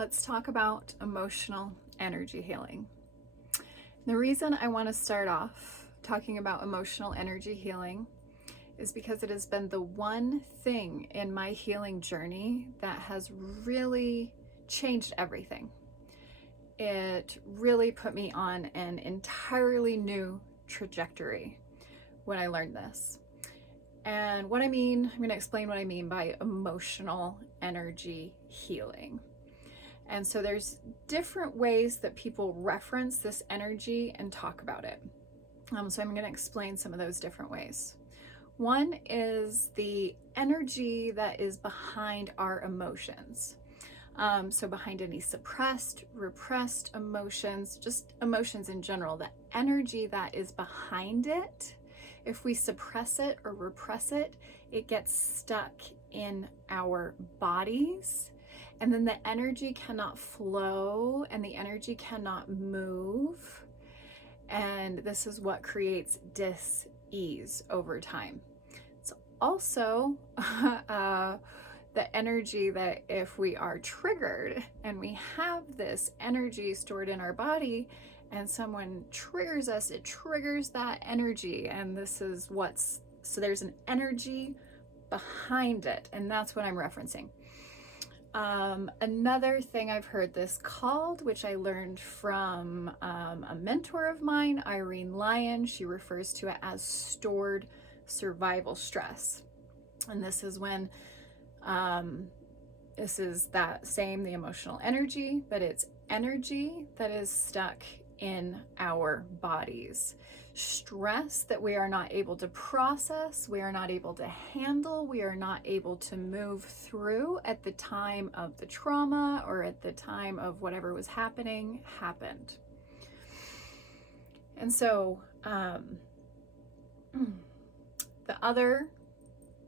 let's talk about emotional energy healing. The reason I want to start off talking about emotional energy healing is because it has been the one thing in my healing journey that has really changed everything. It really put me on an entirely new trajectory when I learned this. And what I mean, I'm going to explain what I mean by emotional energy healing. And so there's different ways that people reference this energy and talk about it. So I'm going to explain some of those different ways. One is the energy that is behind our emotions. So behind any suppressed, repressed emotions, just emotions in general, the energy that is behind it, if we suppress it or repress it, it gets stuck in our bodies. And then the energy cannot flow and the energy cannot move. And this is what creates dis-ease over time. It's also the energy that if we are triggered and we have this energy stored in our body and someone triggers us, it triggers that energy. And this is so there's an energy behind it. And that's what I'm referencing. Another thing I've heard this called, which I learned from a mentor of mine, Irene Lyon, she refers to it as stored survival stress. And this is when, this is that same, the emotional energy, but it's energy that is stuck in our bodies. Stress that we are not able to process, we are not able to handle, we are not able to move through at the time of the trauma or at the time of whatever was happened. And so the other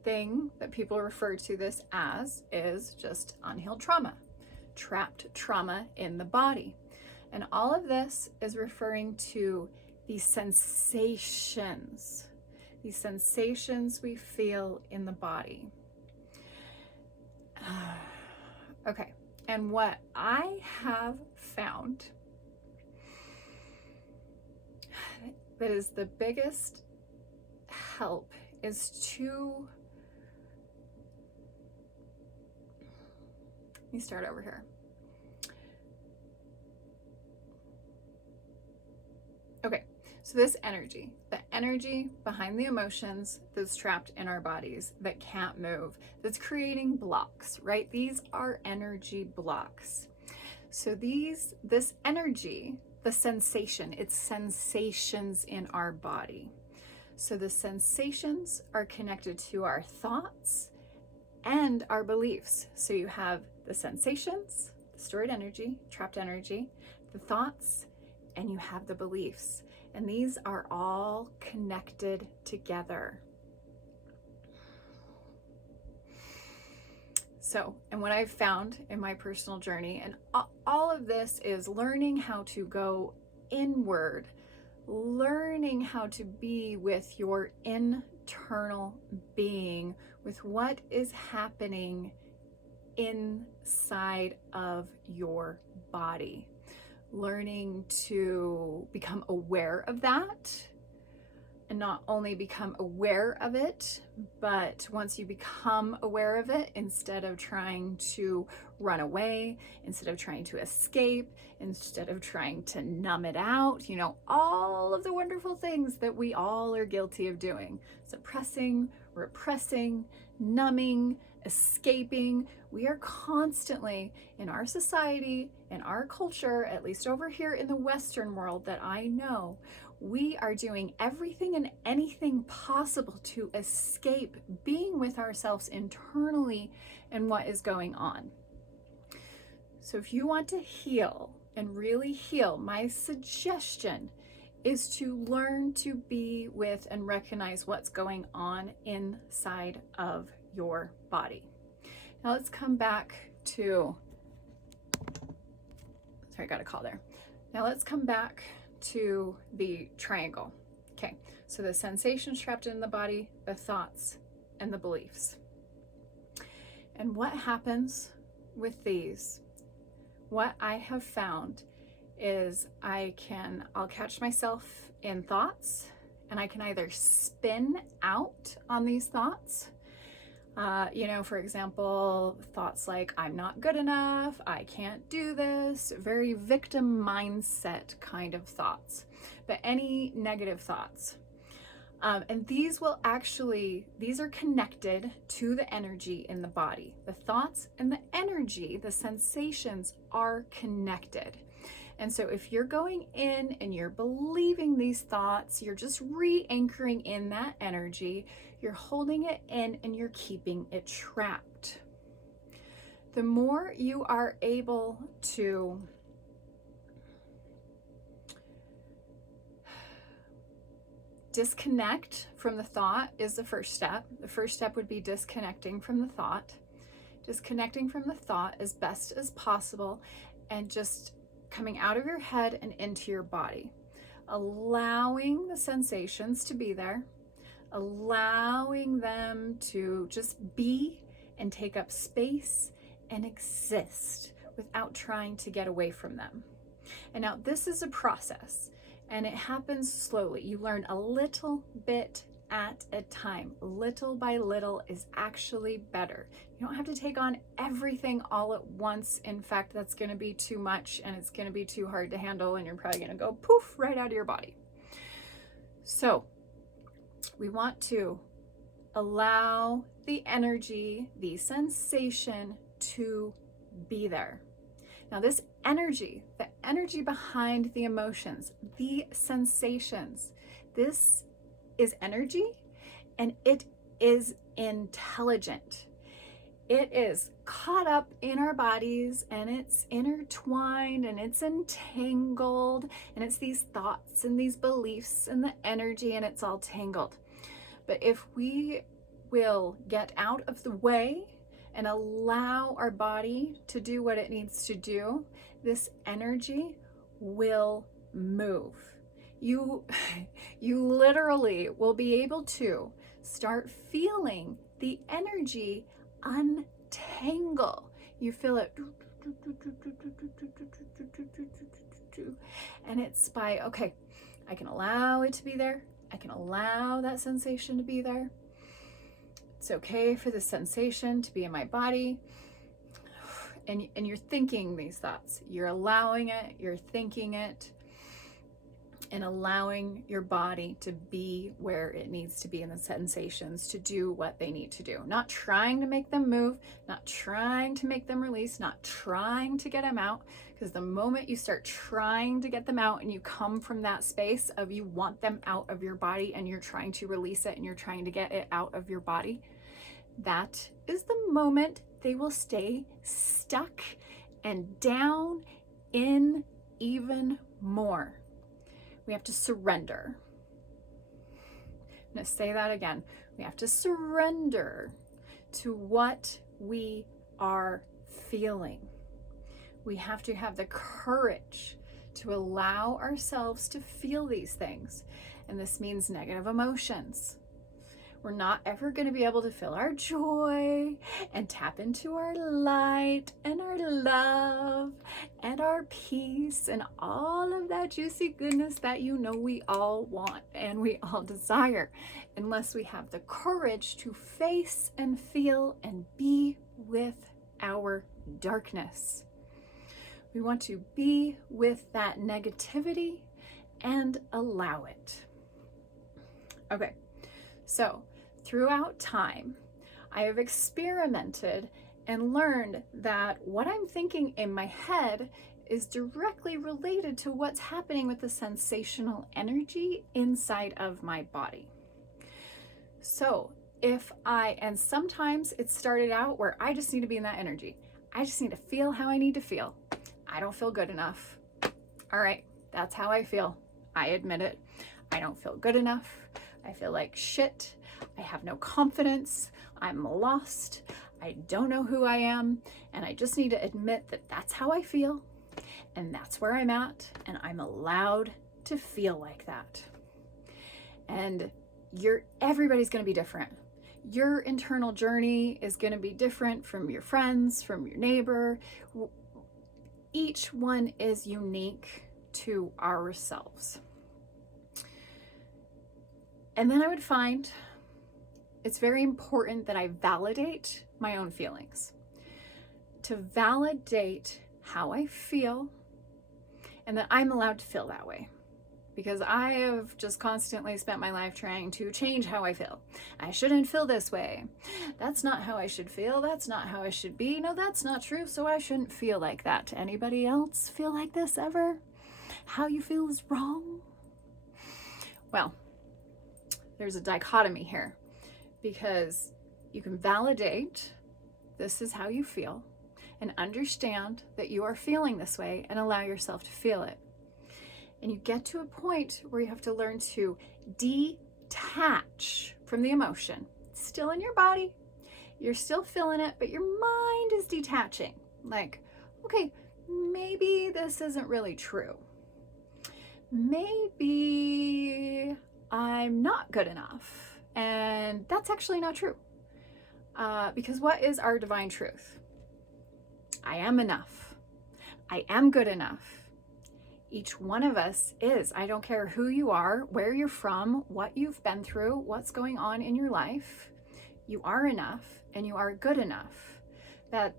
thing that people refer to this as is just unhealed trauma, trapped trauma in the body. And all of this is referring to these sensations we feel in the body. Okay, and what I have found that is the biggest help is to, let me start over here. Okay, so this energy, the energy behind the emotions that's trapped in our bodies that can't move, that's creating blocks, right? These are energy blocks. So this energy, the sensation, it's sensations in our body. So the sensations are connected to our thoughts and our beliefs. So you have the sensations, the stored energy, trapped energy, the thoughts, and you have the beliefs. And these are all connected together. So, and what I've found in my personal journey, and all of this is learning how to go inward, learning how to be with your internal being, with what is happening inside of your body. Learning to become aware of that, and not only become aware of it, but once you become aware of it, instead of trying to run away, instead of trying to escape, instead of trying to numb it out, all of the wonderful things that we all are guilty of doing, suppressing, repressing, numbing, escaping. We are constantly in our society, in our culture, at least over here in the Western world that I know, we are doing everything and anything possible to escape being with ourselves internally and what is going on. So if you want to heal and really heal, my suggestion is to learn to be with and recognize what's going on inside of your body. Now let's come back to, sorry, I got a call there. Now let's come back to the triangle. Okay, so the sensations trapped in the body, the thoughts, and the beliefs. And what happens with these what I have found is I'll catch myself in thoughts, and I can either spin out on these thoughts. For example, thoughts like, I'm not good enough, I can't do this, very victim mindset kind of thoughts, but any negative thoughts. And these are connected to the energy in the body. The thoughts and the energy, the sensations are connected. And so if you're going in and you're believing these thoughts, you're just re-anchoring in that energy, you're holding it in and you're keeping it trapped. The more you are able to disconnect from the thought is the first step. The first step would be disconnecting from the thought. Disconnecting from the thought as best as possible and just coming out of your head and into your body. Allowing the sensations to be there. Allowing them to just be and take up space and exist without trying to get away from them. And now this is a process. And it happens slowly. You learn a little bit at a time. Little by little is actually better. You don't have to take on everything all at once. In fact, that's going to be too much and it's going to be too hard to handle, and you're probably going to go poof right out of your body. So we want to allow the energy, the sensation to be there. Now this energy, the energy behind the emotions, the sensations, this is energy and it is intelligent. It is caught up in our bodies and it's intertwined and it's entangled, and it's these thoughts and these beliefs and the energy, and it's all tangled. But if we will get out of the way and allow our body to do what it needs to do, this energy will move. You literally will be able to start feeling the energy untangle. You feel it, and it's by, okay, I can allow it to be there. I can allow that sensation to be there. It's okay for the sensation to be in my body. And you're thinking these thoughts. You're allowing it, you're thinking it, and allowing your body to be where it needs to be in the sensations to do what they need to do. Not trying to make them move, not trying to make them release, not trying to get them out. Because the moment you start trying to get them out and you come from that space of you want them out of your body and you're trying to release it and you're trying to get it out of your body, that is the moment they will stay stuck and down in even more. We have to surrender. I'm going to say that again. We have to surrender to what we are feeling. We have to have the courage to allow ourselves to feel these things. And this means negative emotions. We're not ever going to be able to feel our joy and tap into our light and our love and our peace and all of that juicy goodness that we all want and we all desire, unless we have the courage to face and feel and be with our darkness. We want to be with that negativity and allow it. Okay, so throughout time, I have experimented and learned that what I'm thinking in my head is directly related to what's happening with the sensational energy inside of my body. So and sometimes it started out where I just need to be in that energy. I just need to feel how I need to feel. I don't feel good enough. All right, that's how I feel. I admit it. I don't feel good enough. I feel like shit. I have no confidence. I'm lost. I don't know who I am. And I just need to admit that that's how I feel. And that's where I'm at. And I'm allowed to feel like that. And everybody's going to be different. Your internal journey is going to be different from your friends, from your neighbor. each one is unique to ourselves. And then I would find it's very important that I validate my own feelings. To validate how I feel, and that I'm allowed to feel that way. Because I have just constantly spent my life trying to change how I feel. I shouldn't feel this way. That's not how I should feel. That's not how I should be. No, that's not true, so I shouldn't feel like that. Anybody else feel like this ever? How you feel is wrong? Well, there's a dichotomy here, because you can validate this is how you feel and understand that you are feeling this way and allow yourself to feel it. And you get to a point where you have to learn to detach from the emotion. It's still in your body, you're still feeling it, but your mind is detaching. Like, okay, maybe this isn't really true. Maybe I'm not good enough. And that's actually not true. Because what is our divine truth? I am enough. I am good enough. Each one of us is. I don't care who you are, where you're from, what you've been through, what's going on in your life. You are enough and you are good enough. That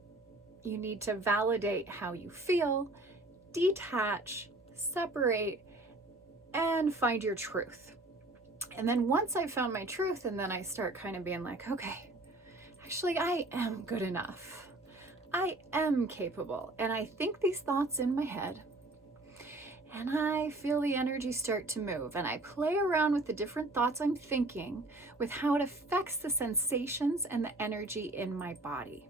you need to validate how you feel, detach, separate, and find your truth. And then once I found my truth, and then I start kind of being like, okay, actually I am good enough. I am capable. And I think these thoughts in my head, and I feel the energy start to move, and I play around with the different thoughts I'm thinking, with how it affects the sensations and the energy in my body.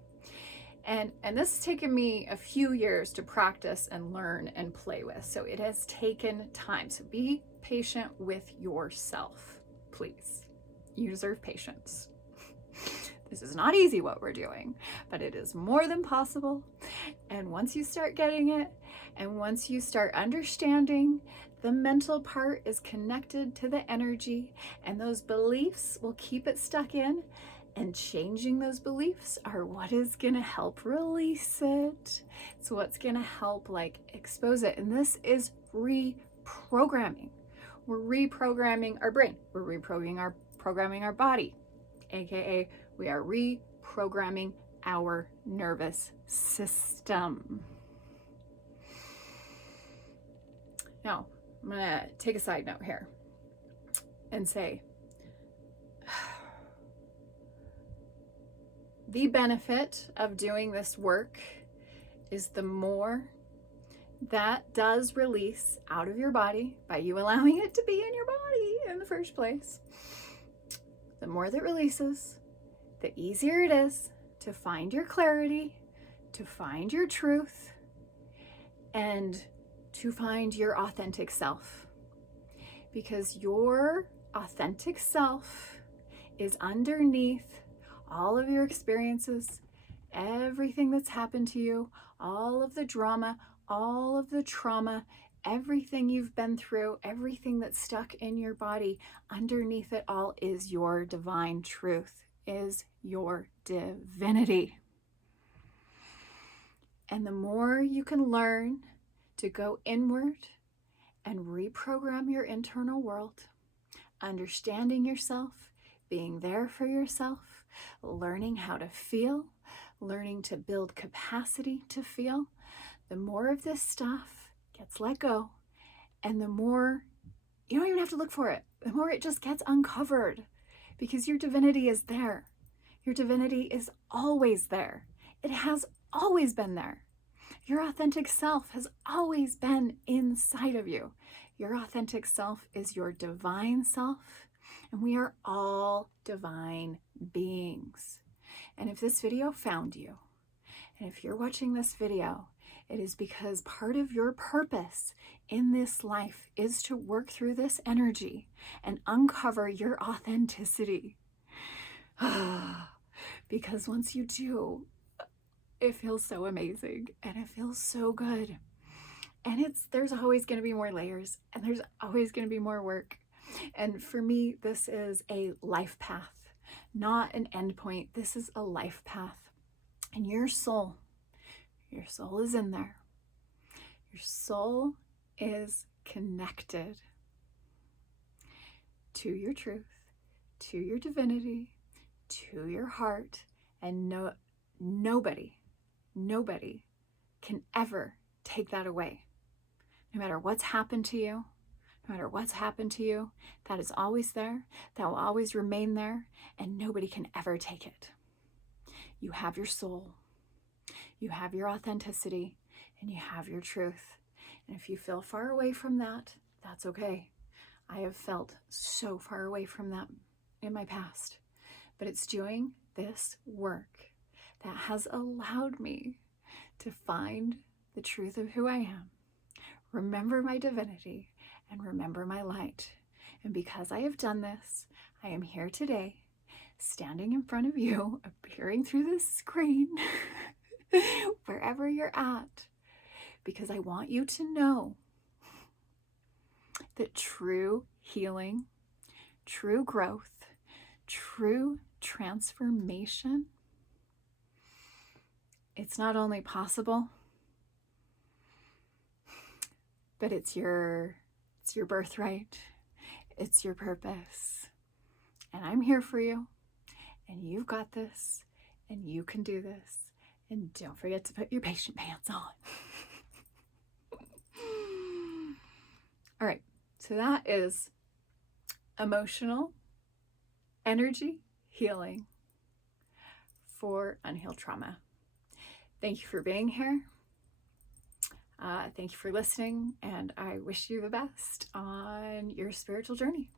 And this has taken me a few years to practice and learn and play with. So it has taken time. So be patient with yourself, please. You deserve patience. This is not easy what we're doing, but it is more than possible. And once you start getting it, and once you start understanding, the mental part is connected to the energy, and those beliefs will keep it stuck in, and changing those beliefs are what is going to help release it. It's what's going to help expose it. And this is reprogramming. We're reprogramming our brain. We're reprogramming our body, aka we are reprogramming our nervous system. Now, I'm going to take a side note here and say, the benefit of doing this work is the more that does release out of your body by you allowing it to be in your body in the first place. The more that releases, the easier it is to find your clarity, to find your truth, and to find your authentic self. Because your authentic self is underneath all of your experiences, everything that's happened to you, all of the drama, all of the trauma, everything you've been through, everything that's stuck in your body, underneath it all is your divine truth, is your divinity. And the more you can learn to go inward and reprogram your internal world, understanding yourself, being there for yourself, learning how to feel, learning to build capacity to feel, the more of this stuff gets let go, and the more you don't even have to look for it, the more it just gets uncovered, because your divinity is there. Your divinity is always there. It has always been there. Your authentic self has always been inside of you. Your authentic self is your divine self, and we are all divine beings. And if this video found you, and if you're watching this video, it is because part of your purpose in this life is to work through this energy and uncover your authenticity. Because once you do, it feels so amazing and it feels so good. And there's always going to be more layers, and there's always going to be more work. And for me, this is a life path, not an end point. This is a life path. And your soul is in there. Your soul is connected to your truth, to your divinity, to your heart, and nobody can ever take that away. No matter what's happened to you, that is always there, that will always remain there, and nobody can ever take it. You have your soul, you have your authenticity, and you have your truth. And if you feel far away from that, that's okay. I have felt so far away from that in my past, but it's doing this work that has allowed me to find the truth of who I am, remember my divinity, and remember my light. And because I have done this, I am here today, standing in front of you, appearing through this screen, wherever you're at, because I want you to know that true healing, true growth, true transformation, it's not only possible, but it's your birthright, it's your purpose. And I'm here for you, and you've got this, and you can do this, and don't forget to put your patient pants on. All right, so that is emotional energy healing for unhealed trauma. Thank you for being here. Thank you for listening, and I wish you the best on your spiritual journey.